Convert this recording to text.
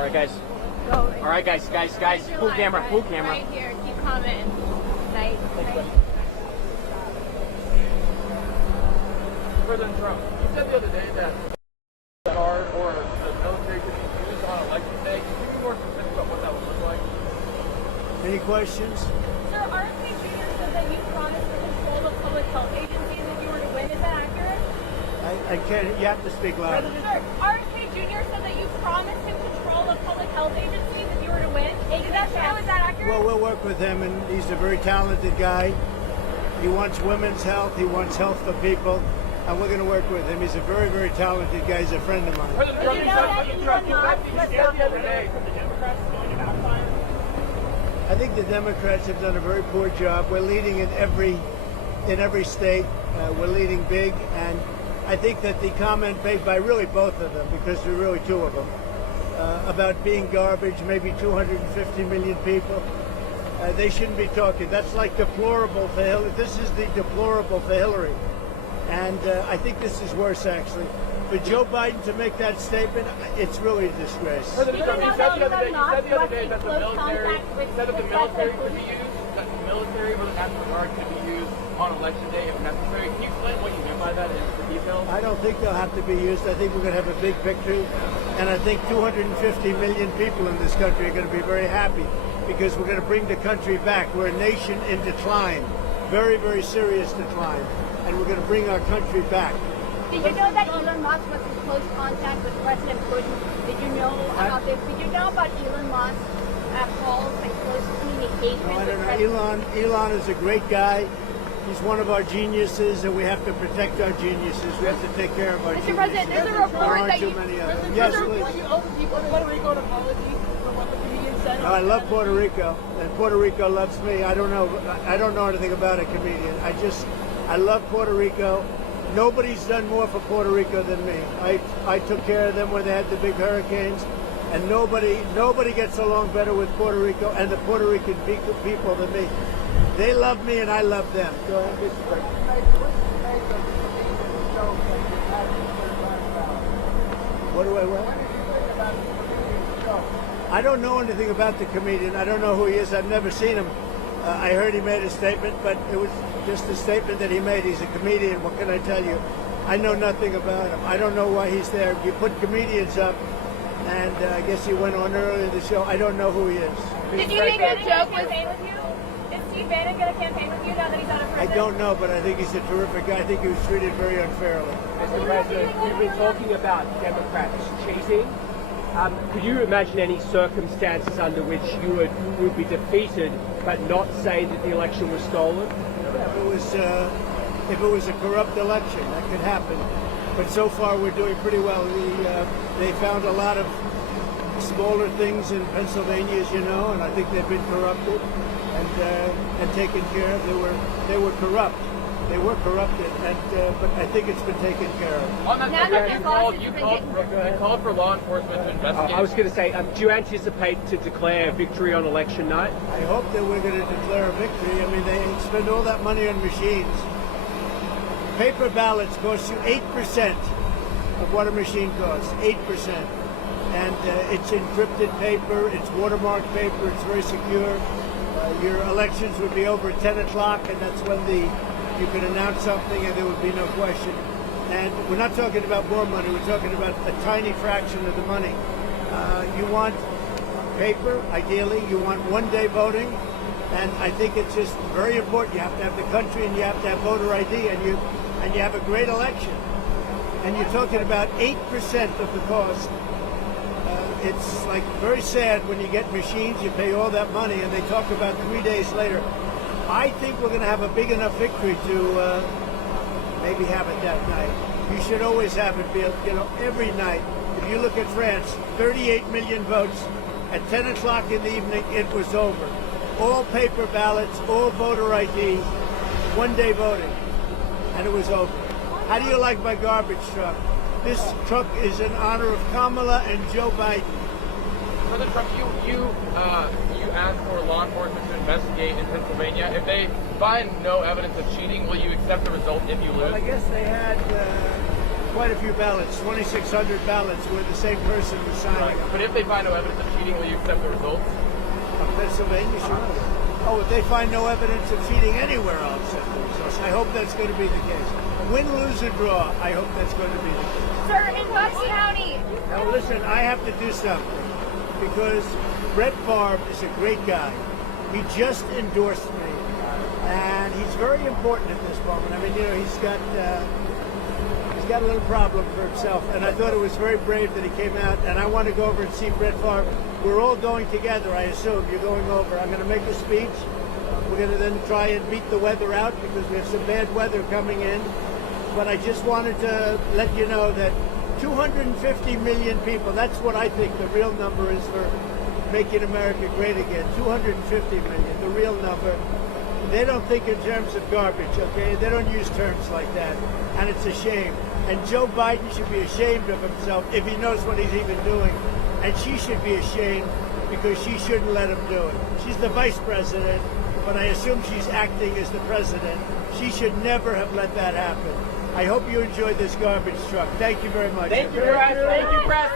All right, guys. Go. All right, guys. Full camera. Right here. Keep commenting. Right. President Trump, you said the other day that the guard or the military could be used on election day. Can you be more specific about what that would look like? Any questions? Sir, RFK Jr. said that you promised to control the public health agencies if you were to win. Is that accurate? I can't. You have to speak loud. Sir, RFK Jr. said that you promised him control of public health agencies if you were to win. Is that true? Is that accurate? Well, we'll work with him, and he's a very talented guy. He wants women's health. He wants health for people. And we're going to work with him. He's a very, very talented guy. He's a friend of mine. President Trump, you said the other day from the Democrats going to outline. I think the Democrats have done a very poor job. We're leading in every state. We're leading big, and I think that the comment made by really both of them, because there are really two of them, about being garbage, maybe 250 million people, they shouldn't be talking. That's like deplorable for Hillary. This is the deplorable for Hillary. And I think this is worse, actually. For Joe Biden to make that statement, it's really a disgrace. President Trump, you said the other day that the military could be used, that the military or the National Guard could be used on election day if necessary. Can you explain what you meant by that in the details? I don't think they'll have to be used. I think we're going to have a big victory. And I think 250 million people in this country are going to be very happy because we're going to bring the country back. We're a nation in decline, very, very serious decline. And we're going to bring our country back. Did you know that Elon Musk was in close contact with President Putin? Did you know about this? Did you know about Elon Musk calls and close communications No, I with don't President? know. Elon is a great guy. He's one of our geniuses, and we have to protect our geniuses. We have to take care of our Mr. geniuses. President, there's a report There aren't that too you... many of them. Yes, please. You owe the people of Puerto Rico an apology for what the comedian said. No, I love Puerto Rico, and Puerto Rico loves me. I don't know anything about a comedian. I love Puerto Rico. Nobody's done more for Puerto Rico than me. I took care of them when they had the big hurricanes, and nobody gets along better with Puerto Rico and the Puerto Rican people than me. They love me, and I love them. Go ahead. What do I want? I don't know anything about the comedian. I don't know who he is. I've never seen him. I heard he made a statement, but it was just a statement that he made. He's a comedian. What can I tell you? I know nothing about him. I don't know why he's there. You put comedians up, and I guess he went on earlier in the show. I don't know who he is. Did you make a joke with you? Is Steve Bannon going to campaign with you now that he's out of prison? I don't know, but I think he's a terrific guy. I think he was treated very unfairly. Mr. President, you've been talking about Democrats cheating. Could you imagine any circumstances under which you would be defeated but not say that the election was stolen? If it was a corrupt election, that could happen. But so far, we're doing pretty well. They found a lot of smaller things in Pennsylvania, as you know, and I think they've been corrupted and taken care of. They were corrupt. They were corrupted, but I think it's been taken care of. On that subject, you called for law enforcement to investigate. I was going to say, do you anticipate to declare victory on election night? I hope that we're going to declare a victory. I mean, they spend all that money on machines. Paper ballots cost you 8% of what a machine costs, 8%. And it's encrypted paper, it's watermarked paper, it's very secure. Your elections would be over at 10 o'clock, and that's when you could announce something and there would be no question. And we're not talking about more money, we're talking about a tiny fraction of the money. You want paper, ideally, you want one-day voting, and I think it's just very important. You have to have the country and you have to have voter ID, and you have a great election. And you're talking about 8% of the cost. It's like very sad when you get machines, you pay all that money, and they talk about 3 days later. I think we're going to have a big enough victory to maybe have it that night. You should always have it, Bill. You know, every night. If you look at France, 38 million votes. At 10 o'clock in the evening, it was over. All paper ballots, all voter ID, one-day voting, and it was over. How do you like my garbage truck? This truck is in honor of Kamala and Joe Biden. President Trump, you asked for law enforcement to investigate in Pennsylvania. If they find no evidence of cheating, will you accept the result if you lose? Well, I guess they had quite a few ballots, 2,600 ballots, where the same person was signing them. But if they find no evidence of cheating, will you accept the results? Of Pennsylvania, sure. Oh, if they find no evidence of cheating anywhere, I'll accept the results. I hope that's going to be the case. Win, lose, or draw, I hope that's going to be the case. Sir, in Bucks County. Now listen, I have to do something because Brett Favre is a great guy. He just endorsed me, and he's very important at this moment. I mean, you know, he's got a little problem for himself, and I thought it was very brave that he came out. And I want to go over and see Brett Favre. We're all going together, I assume. You're going over. I'm going to make a speech. We're going to then try and beat the weather out because we have some bad weather coming in. But I just wanted to let you know that 250 million people, that's what I think the real number is for making America great again. 250 million, the real number. They don't think in terms of garbage, okay? They don't use terms like that. And it's a shame. And Joe Biden should be ashamed of himself if he knows what he's even doing. And she should be ashamed because she shouldn't let him do it. She's the vice president, but I assume she's acting as the president. She should never have let that happen. I hope you enjoyed this garbage truck. Thank you very much. Thank you, Press. Thank you, Press.